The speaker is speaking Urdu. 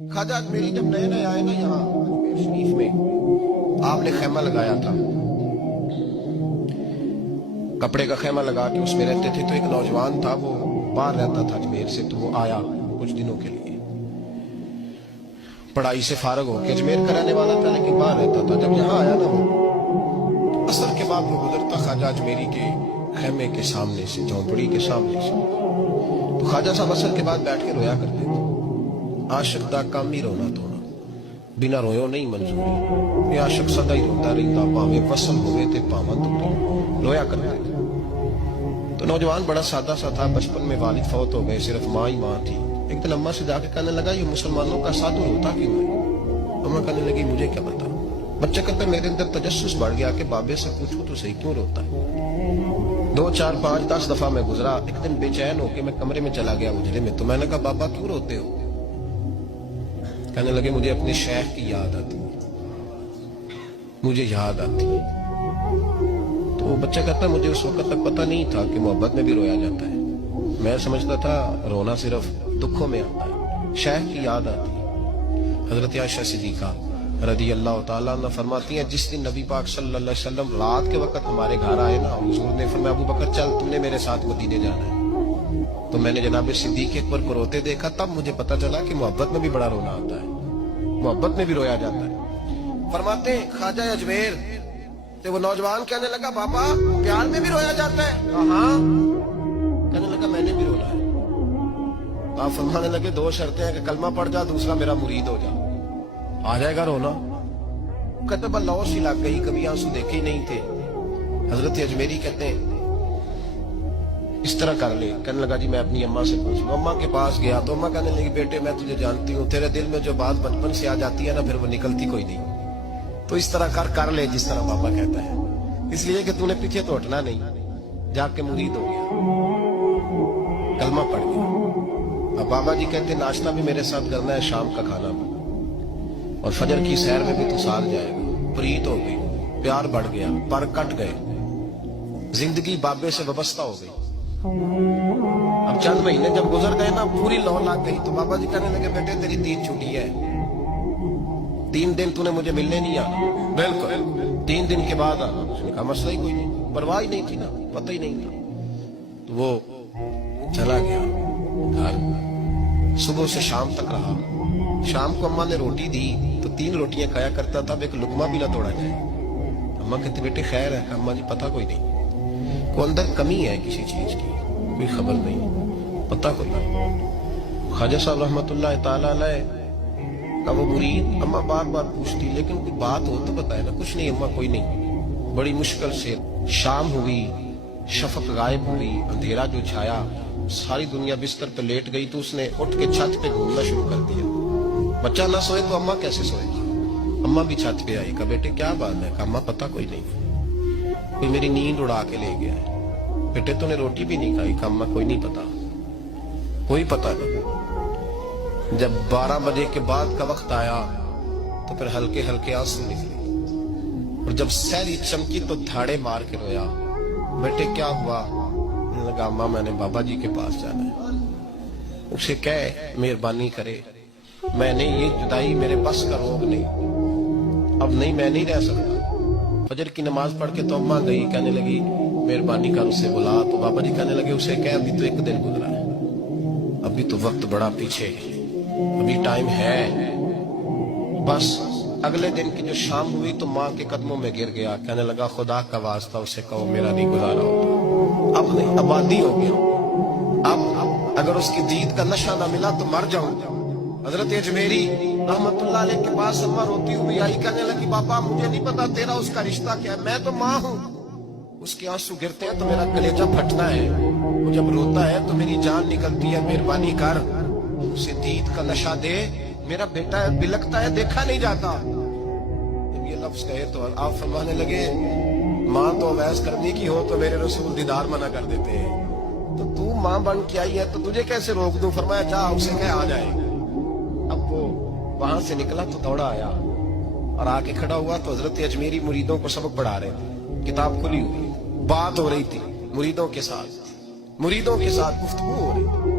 خواجہ اجمیری جب نئے نئے آئے نا یہاں اجمیر شریف میں، آپ نے خیمہ لگایا تھا، کپڑے کا خیمہ لگا کے اس میں رہتے تھے. تو ایک نوجوان تھا، وہ باہر رہتا تھا اجمیر سے، تو وہ آیا کچھ دنوں کے لیے، پڑھائی سے فارغ ہو کے. اجمیر کا رہنے والا تھا لیکن باہر رہتا تھا. جب یہاں آیا نا وہ عصر کے بعد وہ گزرتا خواجہ اجمیری کے خیمے کے سامنے سے، جھونپڑی کے سامنے سے، تو خواجہ صاحب عصر کے بعد بیٹھ کے رویا کرتے تھے. عاشق دا کام ہی رونا تونا، بنا رویو نہیں منظوری. یہ عاشق سدا ہی روتا رہتا، پاوے وصل ہوئے تے پاواں توڑی، رویا کرتے تھے. تو نوجوان بڑا سادہ سا تھا، بچپن میں والد فوت ہو گئے، صرف ماں ہی ماں تھی. ایک دن اماں سے جا کے کہنے لگا یہ مسلمانوں کا سادھو روتا کیوں ہے؟ اماں کہنے لگی مجھے کیا پتا. بچہ کہتا میرے اندر تجسس بڑھ گیا کہ بابے سے پوچھوں تو صحیح کیوں روتا ہے. 2 4 5 10 دفعہ میں گزرا. ایک دن بے چین ہو کے میں کمرے میں چلا گیا اجڑے میں. تو میں نے کہا بابا کیوں روتے ہو؟ کہنے لگے مجھے اپنے شیخ کی یاد آتی، مجھے یاد آتی. تو وہ بچہ کہتا مجھے اس وقت تک پتہ نہیں تھا کہ محبت میں بھی رویا جاتا ہے. میں سمجھتا تھا رونا صرف دکھوں میں آتا ہے، شیخ کی یاد آتی. حضرت عائشہ صدیقہ رضی اللہ تعالیٰ عنہ فرماتی ہیں جس دن نبی پاک صلی اللہ علیہ وسلم رات کے وقت ہمارے گھر آئے نا، حضور نے فرمایا ابو بکر چل تم نے میرے ساتھ مدینے جانا ہے. تو میں نے جناب صدیق اکبر کو روتے دیکھا، تب مجھے پتا چلا کہ محبت میں بھی بڑا رونا آتا ہے، محبت میں بھی رویا جاتا ہے. فرماتے ہیں خواجہ اجمیر تو وہ نوجوان کہنے لگا بابا پیار میں بھی رویا جاتا ہے؟ ہاں. کہنے لگا میں نے بھی رونا ہے. تو آپ فرمانے لگے 2 شرطیں ہیں کہ کلمہ پڑھ جا، دوسرا میرا مرید ہو جا، آ جائے گا رونا. کہتے بلو سی لگ گئی، کبھی آنسو دیکھے ہی نہیں تھے. حضرت اجمیری کہتے ہیں اس طرح کر لے. کہنے لگا جی میں اپنی اماں سے پوچھ لوں. اماں کے پاس گیا تو اماں کہنے لگی بیٹے میں تجھے جانتی ہوں، تیرے دل میں جو بات بچپن سے آ جاتی ہے نا پھر وہ نکلتی کوئی نہیں. تو اس طرح کر لے جس طرح بابا کہتا ہے، اس لیے کہ تو نے پیچھے تو ہٹنا نہیں. جا کے مرید ہو گیا، کلمہ پڑھ گیا. اب بابا جی کہتے ناشتہ بھی میرے ساتھ کرنا ہے، شام کا کھانا بھی، اور فجر کی سیر میں بھی تو ساتھ جائے گا. پریت ہو گئی، پیار بڑھ گیا، پر کٹ گئے، زندگی بابے سے وابستہ ہو گئی. اب چند مہینے جب گزر گئے نا پوری لو لگ گئی. تو بابا جی کہنے لگے بیٹے تیری 3 چھٹی ہے، 3 دن تو نے مجھے ملنے نہیں آنا. بالکل 3 دن کے بعد آنا. اس نے کہا مسئلہ ہی کوئی نہیں، پرواہ ہی نہیں تھی نا، پتہ ہی نہیں تھا. تو وہ چلا گیا گھر، صبح سے شام تک رہا. شام کو اماں نے روٹی دی تو 3 روٹیاں کھایا کرتا تھا، اب ایک لقمہ بھی نہ توڑا جائے. اماں کہتے بیٹے خیر ہے؟ اماں جی پتہ کوئی نہیں، کو اندر کمی ہے کسی چیز کی، کوئی خبر نہیں، پتہ کوئی نہیں. خواجہ صاحب رحمۃ اللہ تعالیٰ علیہ کا وہ مرید اماں بار بار پوچھتی لیکن کوئی بات ہو تو بتائے نا. کچھ نہیں اماں کوئی نہیں. بڑی مشکل سے شام ہوئی، شفق غائب ہوئی، اندھیرا جو چھایا، ساری دنیا بستر پہ لیٹ گئی. تو اس نے اٹھ کے چھت پہ گھومنا شروع کر دیا. بچہ نہ سوئے تو اماں کیسے سوئے گی؟ اماں بھی چھت پہ آئی. کہا بیٹے کیا بات ہے؟ کہا اماں پتہ کوئی نہیں، کوئی میری نیند اڑا کے لے گیا ہے. بیٹے تو نے روٹی بھی نہیں کھائی؟ کہا اماں کوئی نہیں پتا، کوئی پتہ نہیں. جب 12 بجے کے بعد کا وقت آیا تو پھر ہلکے ہلکے آنسو نکلے، اور جب سحری چمکی تو دھاڑے مار کے رویا. بیٹے کیا ہوا؟ لگا اماں میں نے بابا جی کے پاس جانا ہے، اسے کہے مہربانی کرے، میں نے یہ جدائی میرے بس کا روگ نہیں، اب نہیں میں نہیں رہ سکتا. فجر کی نماز پڑھ کے تو اماں گئی، کہنے لگی مہربانی کر اسے بلا. تو بابا جی کہنے لگے اسے کہے ابھی تو 1 دن گزرا ہے، ابھی تو وقت بڑا پیچھے ہے، ابھی ٹائم ہے. بس اگلے دن کی جو شام ہوئی تو ماں کے قدموں میں گر گیا. کہنے لگا خدا کا واسطہ اسے کہو میرا نہیں گزارا ہوتا، اب نہیں، آبادی ہو گیا، اب اگر اس کی دید کا نشہ نہ ملا تو مر جاؤں. حضرت اجمیری رحمت اللہ علیہ کے پاس اماں روتی ہوئی آئی. کہنے لگی بابا مجھے نہیں پتا تیرا اس کا رشتہ کیا ہے، میں تو ماں ہوں. اس کے آنسو گرتے ہیں تو میرا کلیجہ پھٹنا ہے، وہ جب روتا ہے تو میری جان نکلتی ہے. مہربانی کر اسے دید کا نشہ دے، میرا بیٹا ہے بلکتا ہے دیکھا نہیں جاتا. جب یہ لفظ کہے تو آپ فرمانے لگے ماں تو اویس کرنی کی ہو تو میرے رسول دیدار منع کر دیتے ہیں، تو ماں بن کے آئی ہے تو تجھے کیسے روک دوں؟ فرمایا جا اسے کہے آ جائے. اب وہ وہاں سے نکلا تو دوڑا آیا اور آ کے کھڑا ہوا تو حضرت اجمیری مریدوں کو سبق پڑھا رہے تھے. کتاب کھلی ہوئی، بات ہو رہی تھی مریدوں کے ساتھ گفتگو ہو رہی تھی.